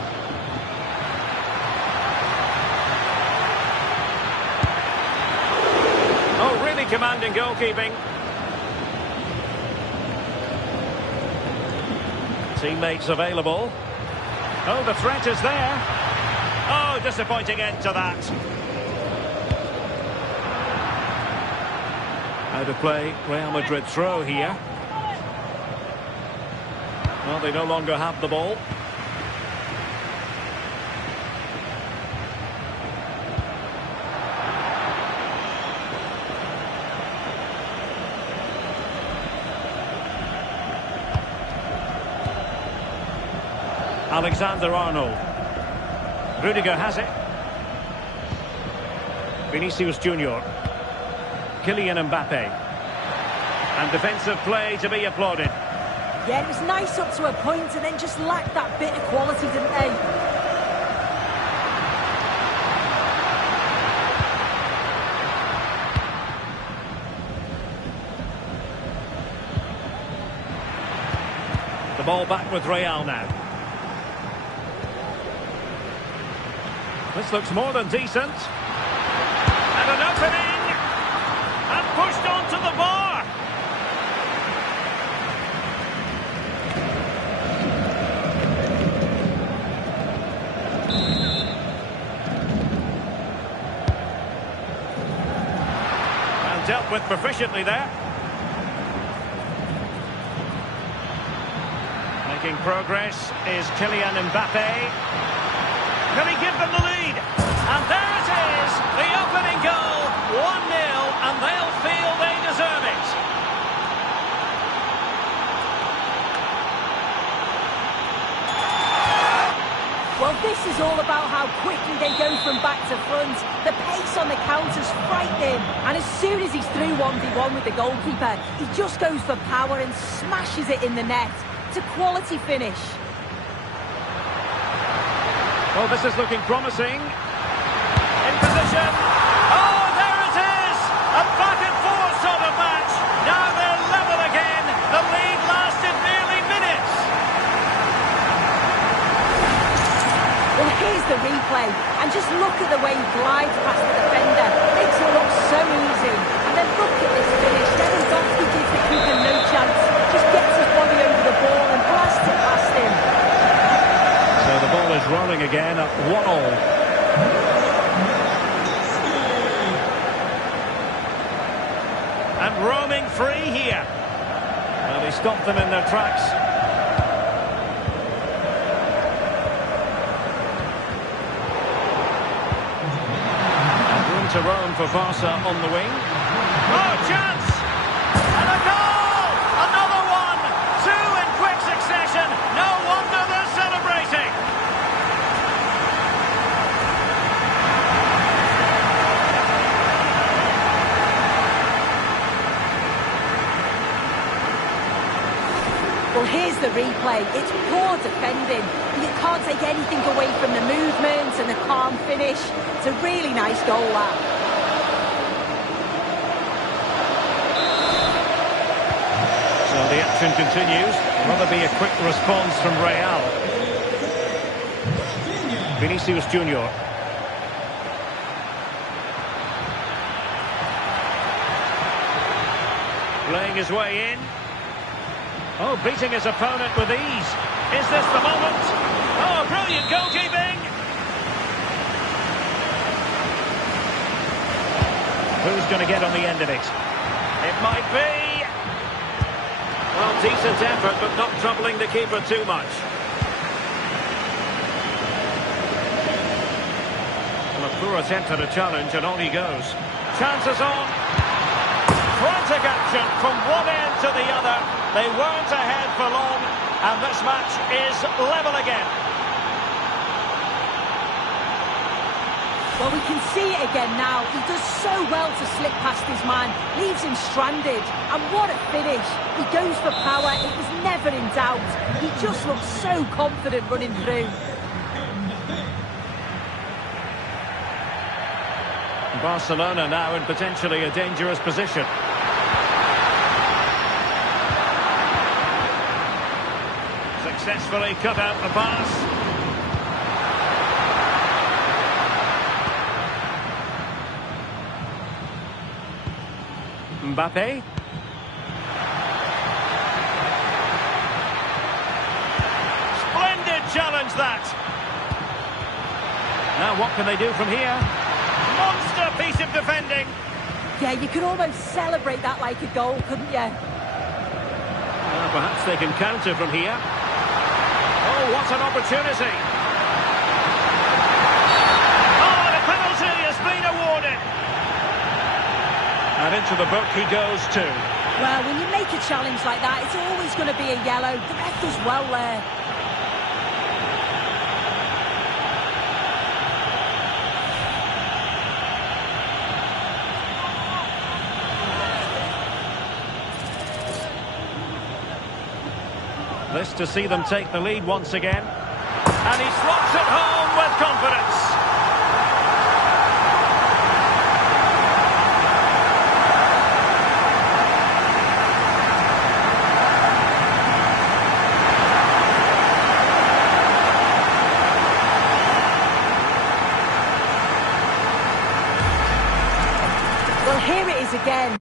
Oh, really commanding goalkeeping. Teammates available. Oh, the threat is there. Oh, disappointing end to that. Out of play, Real Madrid throw here. Well, they no longer have the ball. Alexander-Arnold. Rudiger has it. Vinicius Junior. Kylian Mbappe. And defensive play to be applauded. Yeah, it was nice up to a point and then just lacked that bit of quality, didn't they? The ball back with Real now. This looks more than decent. And an opening! And pushed onto the bar! And dealt with proficiently there. Making progress is Kylian Mbappe. Can he give them the lead? And there it is, the opening goal, 1-0, and they'll feel they deserve it. Well, this is all about how quickly they go from back to front. The pace on the counter's frightening. And as soon as he's through 1v1 with the goalkeeper, he just goes for power and smashes it in the net. It's a quality finish. Well, this is looking promising. In position. Oh, there it is! A back-and-forth sort of match. Now they're level again. The lead lasted nearly minutes. Well, here's the replay. And just look at the way he glides past the defender. Makes it look so easy. And then look at this finish. Lewandowski gives the keeper no chance. Just gets his body over the ball and blasts it past him. So the ball is rolling again at 1-1. And roaming free here. Well, he stopped them in their tracks. And room to roam for Barca on the wing. Oh, chance! And a goal! Another one! Two in quick succession. No wonder they're Well, here's the replay. It's poor defending. You can't take anything away from the movement and the calm finish. It's a really nice goal, that. So the action continues. Will there be a quick response from Real? Vinicius Junior. Playing his way in. Oh, beating his opponent with ease. Is this the moment? Oh, brilliant goalkeeping! Who's going to get on the end of it? It might be. Well, decent effort, but not troubling the keeper too much. Well, a poor attempt at a challenge, and on he goes. Chances on. Frantic action from one end to the other. They weren't ahead for long, and this match is level again. Well, we can see it again now. He does so well to slip past his man, leaves him stranded. And what a finish. He goes for power. It was never in doubt. He just looks so confident running through. Barcelona now in potentially a dangerous position. Successfully cut out the pass. Mbappe. Splendid challenge, that. Now what can they do from here? Monster piece of defending. Yeah, you could almost celebrate that like a goal, couldn't you? Well, perhaps they can counter from here. Oh, what an opportunity. Oh, the penalty has been awarded. And into the book he goes too. Well, when you make a challenge like that, it's always going to be a yellow. The ref does well there. This to see them take the lead once again. And he slots it home with confidence. Well, here it is again.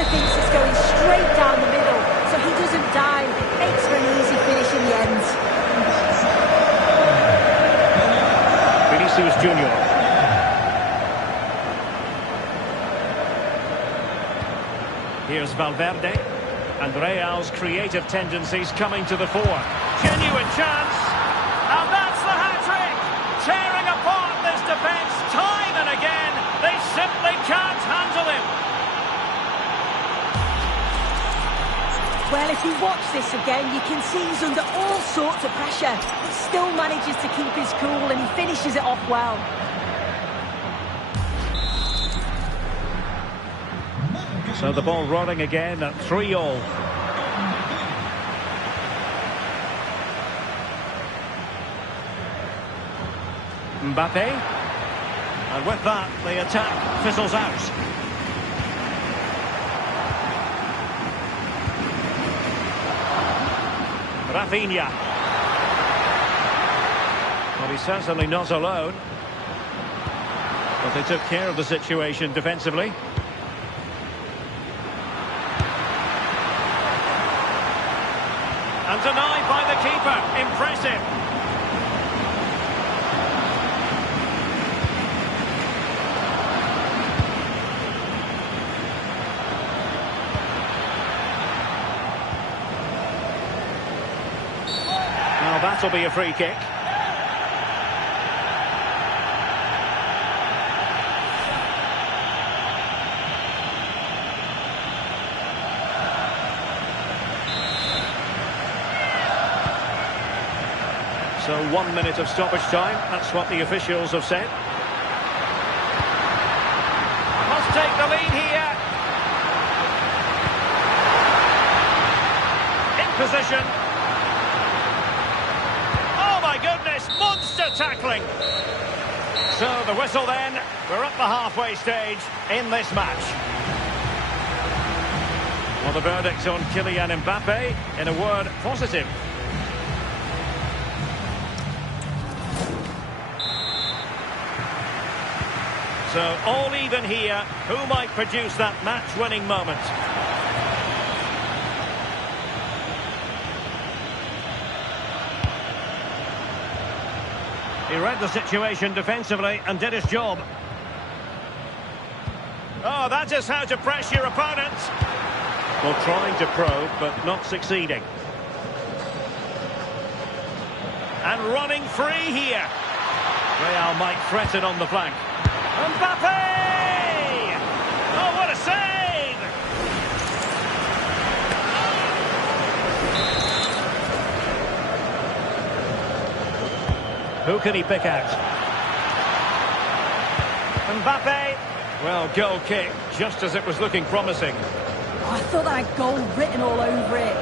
keeper thinks it's going straight down the middle, so he doesn't dive. Makes for an easy finish in the end. Vinicius Junior. Here's Valverde. And Real's creative tendencies coming to the fore. Genuine chance. And that's the hat-trick. Tearing apart this defence time and again. They simply can't handle him. Well, if you watch this again, you can see he's under all sorts of pressure, but still manages to keep his cool and he finishes it off well. So the ball rolling again at 3-3. Mbappe. And with that, the attack fizzles out. Rafinha. Well, he's certainly not alone. But they took care of the situation defensively. And denied by the keeper. Impressive. Now that'll be a free kick. So 1 minute of stoppage time, that's what the officials have said. Must take the lead here. In position. Oh my goodness, monster tackling. So the whistle then, we're at the halfway stage in this match. Well, the verdict on Kylian Mbappe, in a word, positive. So, all even here. Who might produce that match-winning moment? He read the situation defensively and did his job. Oh, that is how to press your opponent. Well, trying to probe, but not succeeding. And running free here. Real might threaten on the flank. Mbappe! Oh, what a save! Who can he pick out? Mbappe! Well, goal kick, just as it was looking promising. Oh, I thought that had goal written all over it.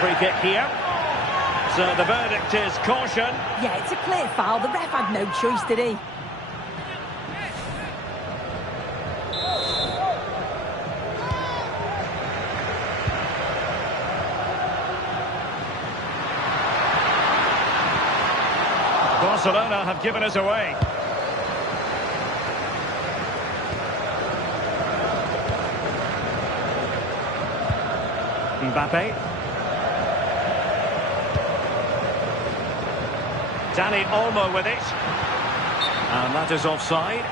Free kick here. So the verdict is caution. Yeah, it's a clear foul. The ref had no choice, did he? Barcelona have given us away. Mbappe. Dani Olmo with it. And that is offside.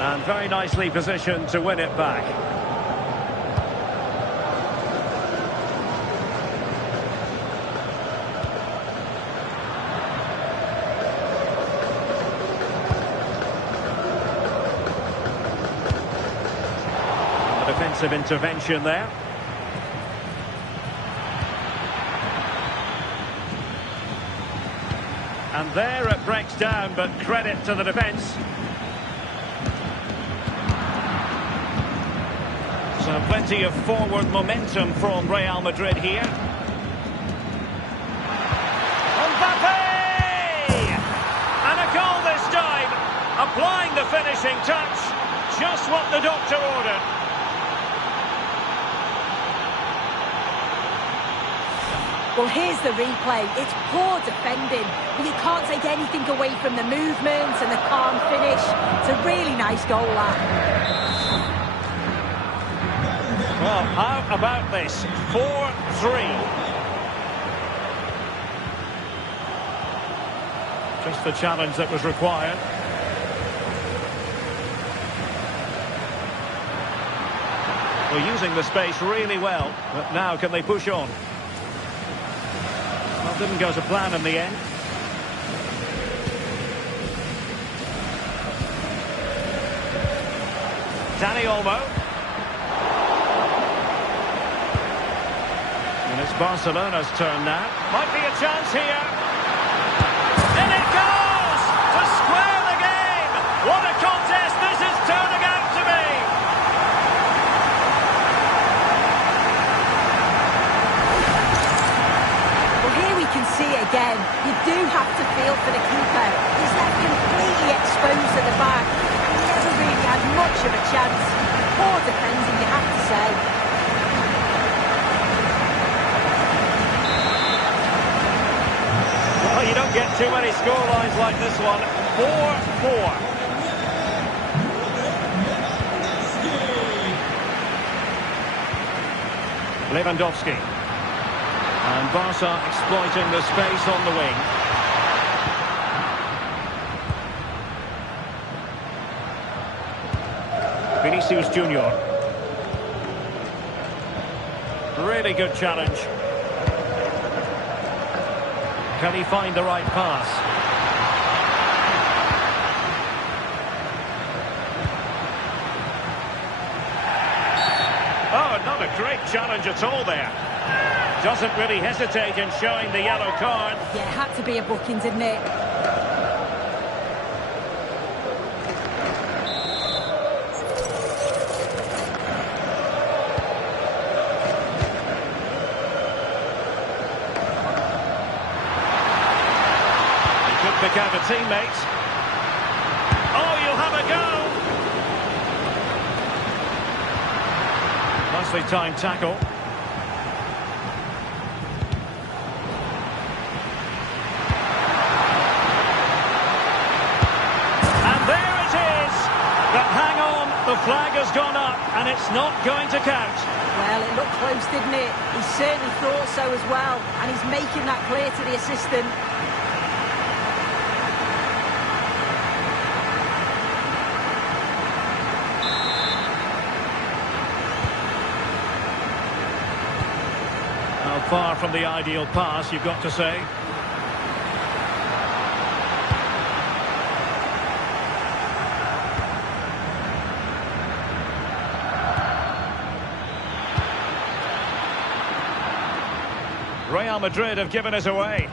And very nicely positioned to win it back. Defensive intervention there. And there it breaks down, but credit to the defence. So plenty of forward momentum from Real Madrid here. Mbappe! And a goal this time. Applied. finishing touch. Just what the doctor ordered. Well, here's the replay. It's poor defending, but you can't take anything away from the movement and the calm finish. It's a really nice goal, that. Well, how about this? 4-3. Just the challenge that was required. We're using the space really well, but now can they push on? Well, didn't go to plan in the end. Dani Olmo. And it's Barcelona's turn now. Might be a chance here. In it goes! To square the game! What a contest this is turning out to be! Well, here we can see it again. You do have to feel for the keeper. He's left completely exposed at the back. He never really had much of a chance. Poor defending, you have to say. Well, you don't get too many scorelines like this one. 4-4. Lewandowski. And Barca exploiting the space on the wing. Vinicius Junior. Really good challenge. Can he find the right pass? Oh, not a great challenge at all there. Doesn't really hesitate in showing the yellow card. Yeah, it had to be a booking, didn't it? Pick out a teammate. Oh, you'll have a go. Nicely timed tackle. And there it is. But hang on, the flag has gone up and it's not going to count. Well, it looked close, didn't it? He certainly thought so as well, and he's making that clear to the assistant. Far from the ideal pass, you've got to say. Real Madrid have given us away.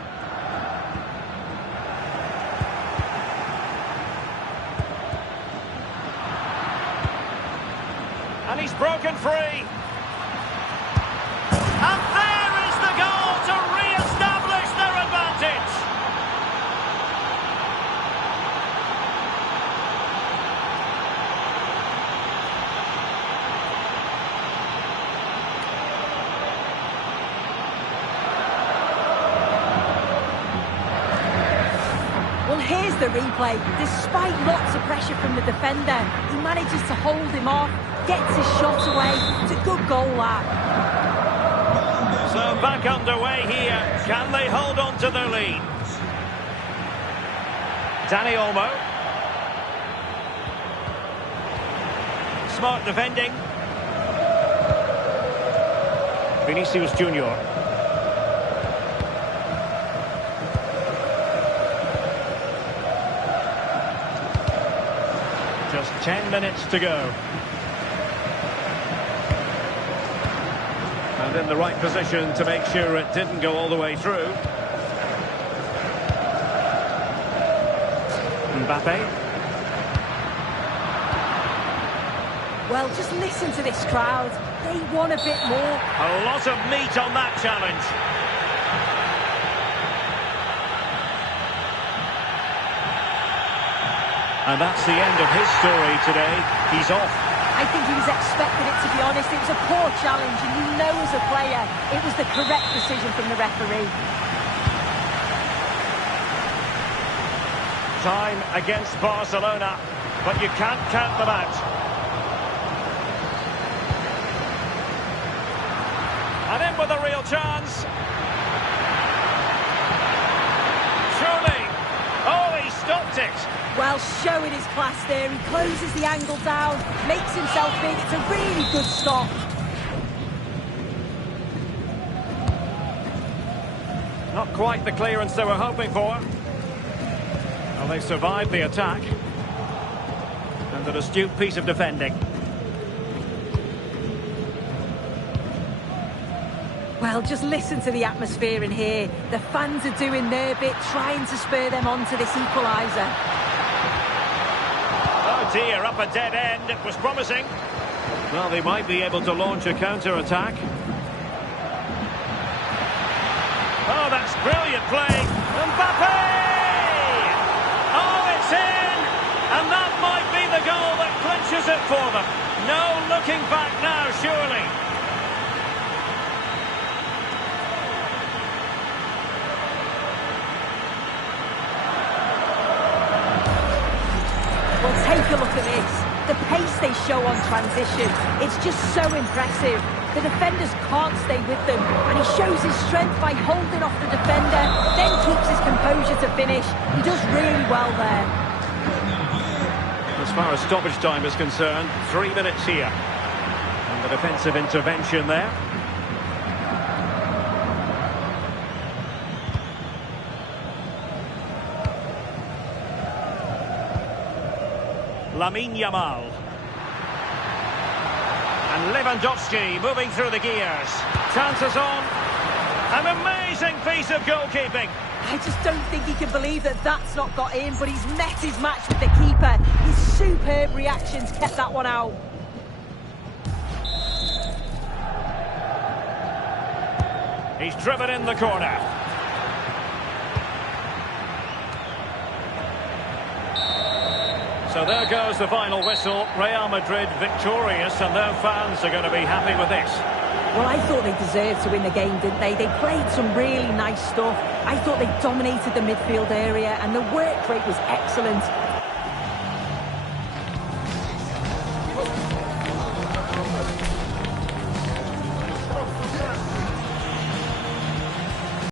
And he's broken free. And there is the goal to re-establish their advantage. Well, here's the replay. Despite lots of pressure from the defender, he manages to hold him off, gets his shot away. It's a good goal, that. So back underway here. Can they hold on to their lead? Dani Olmo. Smart defending. Vinicius Junior. Just 10 minutes to go. And in the right position to make sure it didn't go all the way through. Mbappe. Well, just listen to this crowd. They want a bit more. A lot of meat on that challenge. And that's the end of his story today. He's off. I think he was expecting it, to be honest. It was a poor challenge, and you know as a player, it was the correct decision from the referee. Time against Barcelona, but you can't count them out. And in with a real chance. Surely. Oh, he stopped it. Well, showing his class there. He closes the angle down, makes himself big. It's a really good stop. Not quite the clearance they were hoping for. Well, they survived the attack. And an astute piece of defending. Well, just listen to the atmosphere in here. The fans are doing their bit, trying to spur them on to this equaliser. Oh dear, up a dead end. It was promising. Well, they might be able to launch a counter-attack. Oh, that's brilliant play. Mbappe! Oh, it's in! And that might be the goal that clinches it for them. No looking back now, surely. Well, take a look at this. The pace they show on transition, it's just so impressive. The defenders can't stay with them, and he shows his strength by holding off the defender, then keeps his composure to finish. He does really well there. As far as stoppage time is concerned, 3 minutes here. And the defensive intervention there. Lamine Yamal. And Lewandowski moving through the gears. Chances on. An amazing piece of goalkeeping. I just don't think he can believe that that's not got in, but he's met his match with the keeper. His superb reactions kept that one out. He's driven in the corner. So there goes the final whistle. Real Madrid victorious, and their fans are going to be happy with this. Well, I thought they deserved to win the game, didn't they? They played some really nice stuff. I thought they dominated the midfield area, and the work rate was excellent.